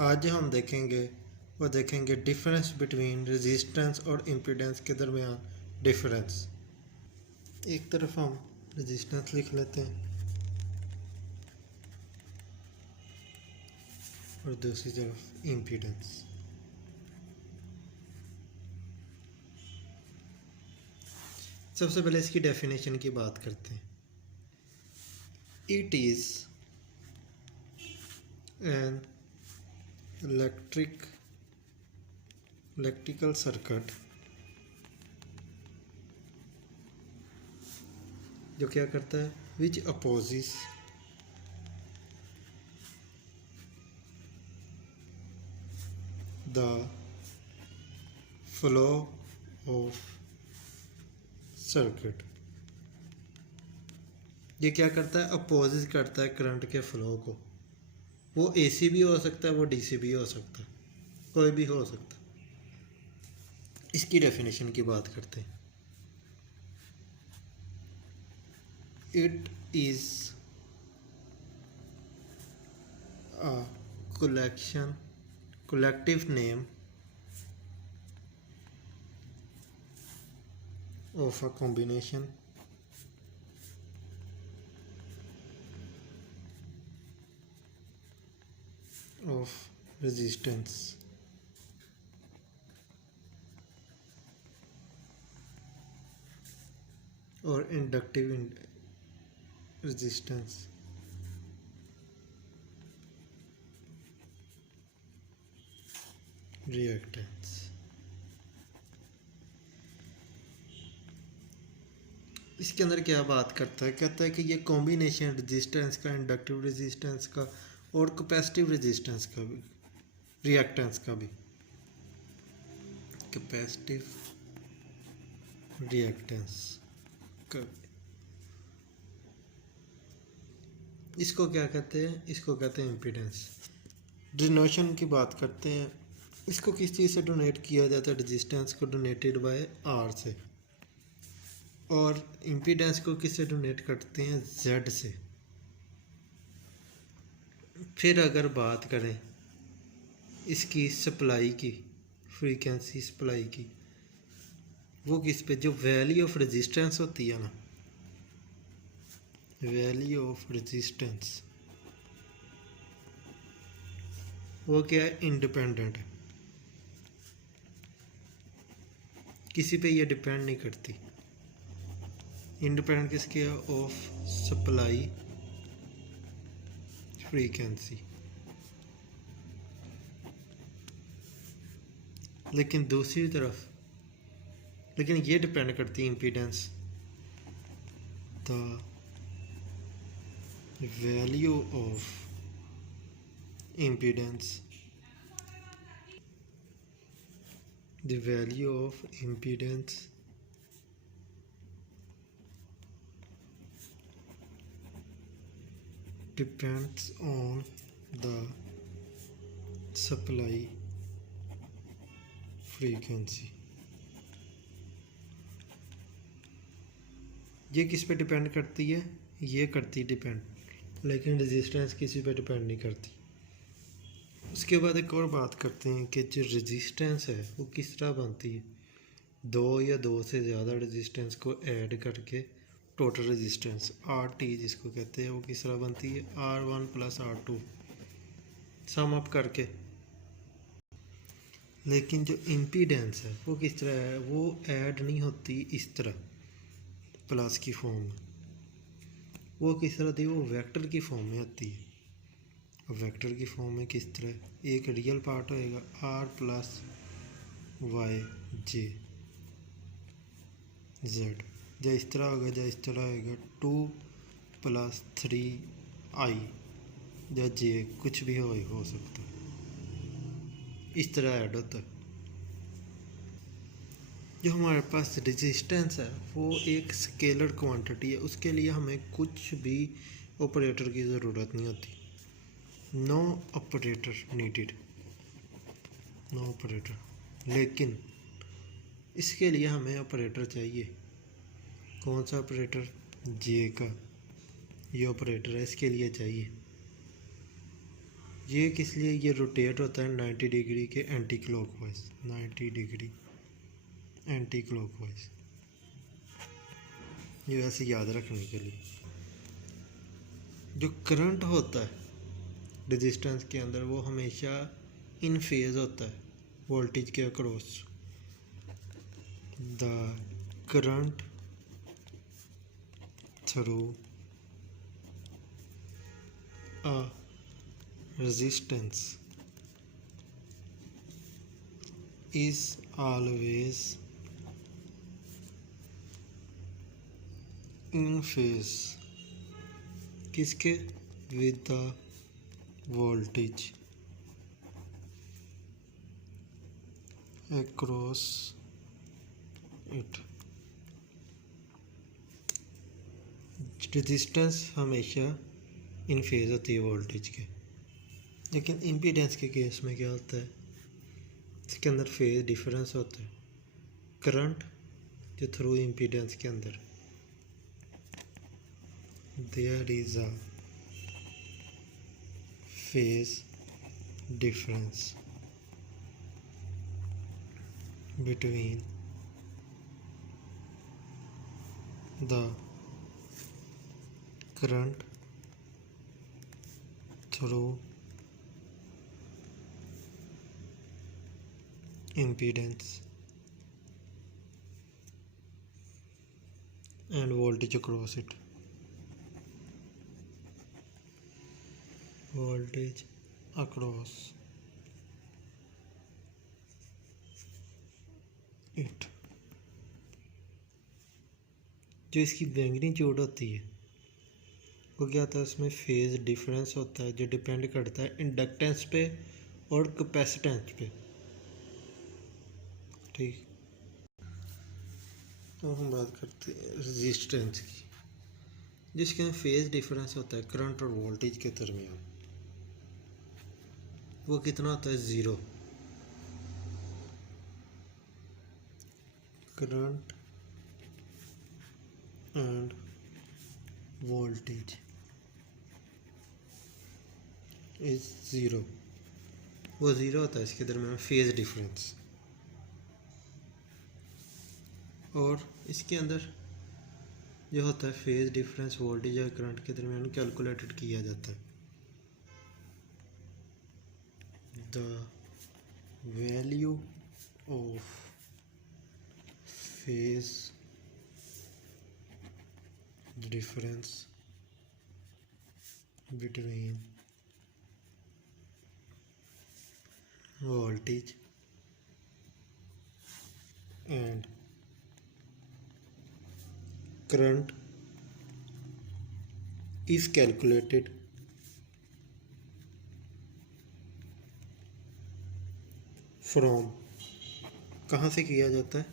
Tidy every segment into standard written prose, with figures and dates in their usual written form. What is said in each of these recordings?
आज जो हम देखेंगे वो देखेंगे डिफरेंस बिटवीन रेजिस्टेंस और इम्पीडेंस के दरमियान डिफरेंस। एक तरफ हम रेजिस्टेंस लिख लेते हैं और दूसरी तरफ इम्पीडेंस। सबसे पहले इसकी डेफिनेशन की बात करते हैं। It is an electrical circuit जो क्या करता है, which opposes the flow of circuit। ये क्या करता है, अपोजिट करता है करंट के फ्लो को। वो एसी भी हो सकता है, वो डीसी भी हो सकता है, कोई भी हो सकता है। इसकी डेफिनेशन की बात करते हैं। It is a collective name of a combination of resistance or inductive resistance reactance। इसके अंदर क्या बात करता है, कहता है कि ये कॉम्बिनेशन रेजिस्टेंस का, इंडक्टिव रेजिस्टेंस का और कैपेसिटिव रेजिस्टेंस का भी, रिएक्टेंस का भी, कैपेसिटिव रिएक्टेंस का, इसको क्या कहते हैं, इसको कहते हैं इम्पीडेंस। डिनोशन की बात करते हैं। इसको किस चीज़ से डोनेट किया जाता है, रेजिस्टेंस को डोनेटेड बाय आर से, और इम्पीडेंस को किससे डोनेट करते हैं, जेड से। फिर अगर बात करें इसकी सप्लाई की, फ्रीक्वेंसी सप्लाई की, वो किस पे, जो वैल्यू ऑफ रेजिस्टेंस होती है ना, वैल्यू ऑफ रेजिस्टेंस, वो क्या है, इंडिपेंडेंट है, किसी पे ये डिपेंड नहीं करती। इंडिपेंडेंट किसके है, ऑफ सप्लाई फ्रीक्वेंसी। लेकिन दूसरी तरफ, लेकिन ये डिपेंड करती है impedance, the value of impedance, the value of impedance depends on the supply frequency। ये किस पे डिपेंड करती है, ये करती डिपेंड, लेकिन रेजिस्टेंस किसी पे डिपेंड नहीं करती। उसके बाद एक और बात करते हैं कि जो रेजिस्टेंस है वो किस तरह बनती है। दो या दो से ज़्यादा रेजिस्टेंस को ऐड करके टोटल रेजिस्टेंस आर टी जिसको कहते हैं, वो किस तरह बनती है, R1 + R2 सम अप करके। लेकिन जो इम्पीडेंस है वो किस तरह है, वो ऐड नहीं होती इस तरह प्लस की फॉर्म में, वो किस तरह थी, वो वेक्टर की फॉर्म में होती है। वेक्टर की फॉर्म में किस तरह, एक रियल पार्ट होएगा R + YJ Z, या इस तरह होगा, या इस तरह होगा 2 + 3I या J, कुछ भी हो सकता है, इस तरह ऐड होता है। जो हमारे पास रेजिस्टेंस है वो एक स्केलर क्वांटिटी है, उसके लिए हमें कुछ भी ऑपरेटर की ज़रूरत नहीं होती। No operator needed, no operator. लेकिन इसके लिए हमें ऑपरेटर चाहिए। कौन सा ऑपरेटर, जे का ये ऑपरेटर है, इसके लिए चाहिए। ये किस लिए, ये रोटेट होता है 90 डिग्री के anti clockwise, 90 degree anti clockwise. ये वैसे याद रखने के लिए। जो करंट होता है रेजिस्टेंस के अंदर वो हमेशा इन फेज होता है वोल्टेज के across. The current through a resistance is always in phase किसके, with the voltage across it। Resistance हमेशा इन फेज होती है वोल्टेज के, लेकिन इम्पीडेंस के केस में क्या होता है, इसके अंदर फेज डिफरेंस होता है। करंट जो थ्रू इम्पीडेंस के अंदर there is a phase difference between the current through impedance and voltage across it, voltage across it। जो इसकी मैग्नीट्यूड होती है वो क्या होता है, उसमें फेज डिफरेंस होता है जो डिपेंड करता है इंडक्टेंस पे और कैपेसिटेंस पे। ठीक, तो हम बात करते हैं रेजिस्टेंस की, जिसके अंदर फेज डिफरेंस होता है करंट और वोल्टेज के दरमियान। वो कितना होता है, zero. Current end voltage is zero, वो ज़ीरो होता है इसके दरमियान फेज डिफरेंस। और इसके अंदर जो होता है फेज डिफरेंस वोल्टेज और करंट के दरमियान कैलकुलेटेड किया जाता है। The value of phase difference between voltage and current is calculated from, कहाँ से किया जाता है,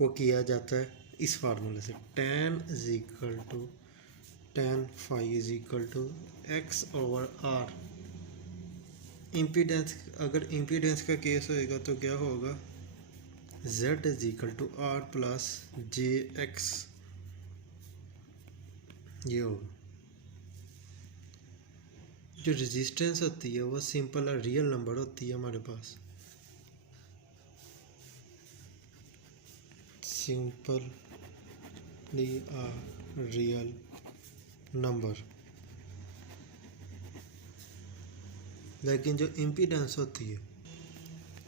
वो किया जाता है इस फार्मूले से, tan is equal to tan phi is equal to X over R. Impedance, अगर इम्पीडेंस का केस होएगा तो क्या होगा, z is equal to R plus J X, ये होगा। जो रेजिस्टेंस होती है वो सिंपल और रियल नंबर होती है हमारे पास, सिंपल रियल नंबर। लेकिन जो इम्पीडेंस होती है,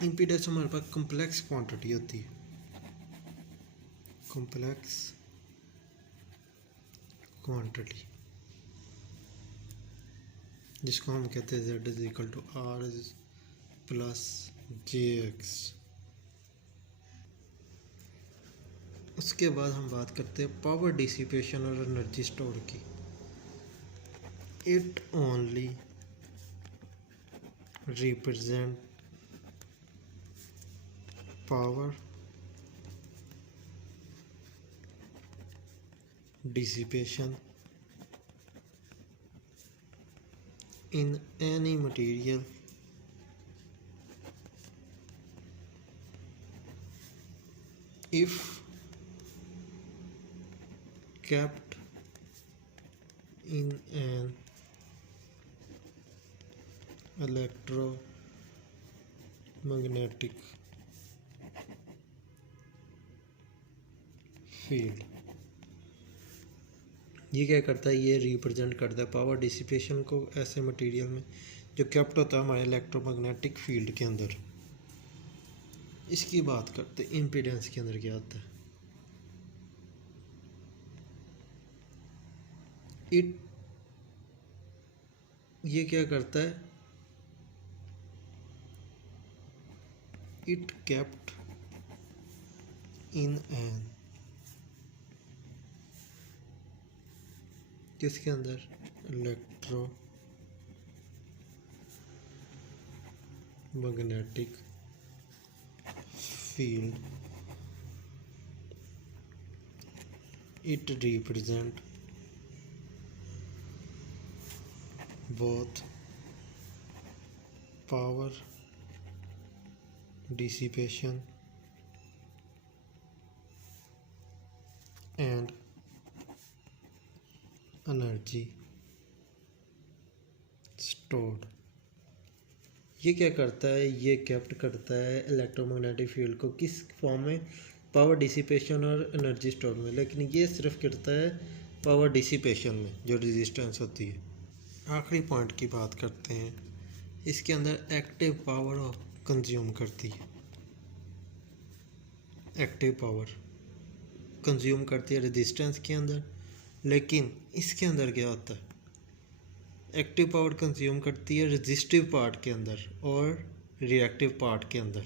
इम्पीडेंस हमारे पास कॉम्प्लेक्स क्वांटिटी होती है, कॉम्प्लेक्स क्वांटिटी, जिसको हम कहते हैं z is equal to R plus J X. उसके बाद हम बात करते हैं पावर डिसिपेशन और एनर्जी स्टोर की। It only represent power dissipation in any material if kept in an electromagnetic field. ये क्या करता है, ये रिप्रेजेंट करता है पावर डिसिपेशन को ऐसे मटेरियल में जो कैप्ट होता है हमारे इलेक्ट्रोमैग्नेटिक फील्ड के अंदर। इसकी बात करते हैं इम्पीडेंस के अंदर क्या आता है। ये क्या करता है, इट केप्ट इन एन, किसके अंदर, electromagnetic field. It represent both power dissipation and energy stored। ये क्या करता है, ये कैप्ट करता है इलेक्ट्रोमैग्नेटिक फील्ड को किस फॉर्म में, पावर डिसिपेशन और एनर्जी स्टोर में। लेकिन ये सिर्फ करता है पावर डिसिपेशन में जो रेजिस्टेंस होती है। आखिरी पॉइंट की बात करते हैं, इसके अंदर एक्टिव पावर कंज्यूम करती है। एक्टिव पावर कंज्यूम करती है रेजिस्टेंस के अंदर, लेकिन इसके अंदर क्या होता है, एक्टिव पावर कंज्यूम करती है रेजिस्टिव पार्ट के अंदर और रिएक्टिव पार्ट के अंदर।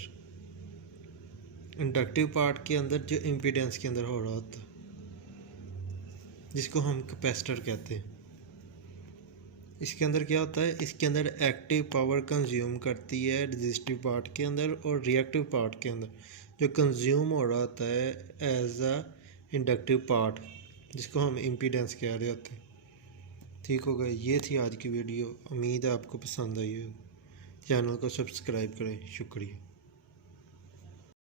इंडक्टिव पार्ट के अंदर जो इम्पीडेंस के अंदर हो रहा होता है, जिसको हम कैपेसिटर कहते हैं। इसके अंदर क्या होता है, इसके अंदर एक्टिव पावर कंज्यूम करती है रेजिस्टिव पार्ट के अंदर और रिएक्टिव पार्ट के अंदर जो कंज्यूम हो रहा होता है एज अ इंडक्टिव पार्ट, जिसको हम इम्पीडेंस कह रहे होते हैं। ठीक हो गया, ये थी आज की वीडियो। उम्मीद है आपको पसंद आई हो। चैनल को सब्सक्राइब करें। शुक्रिया।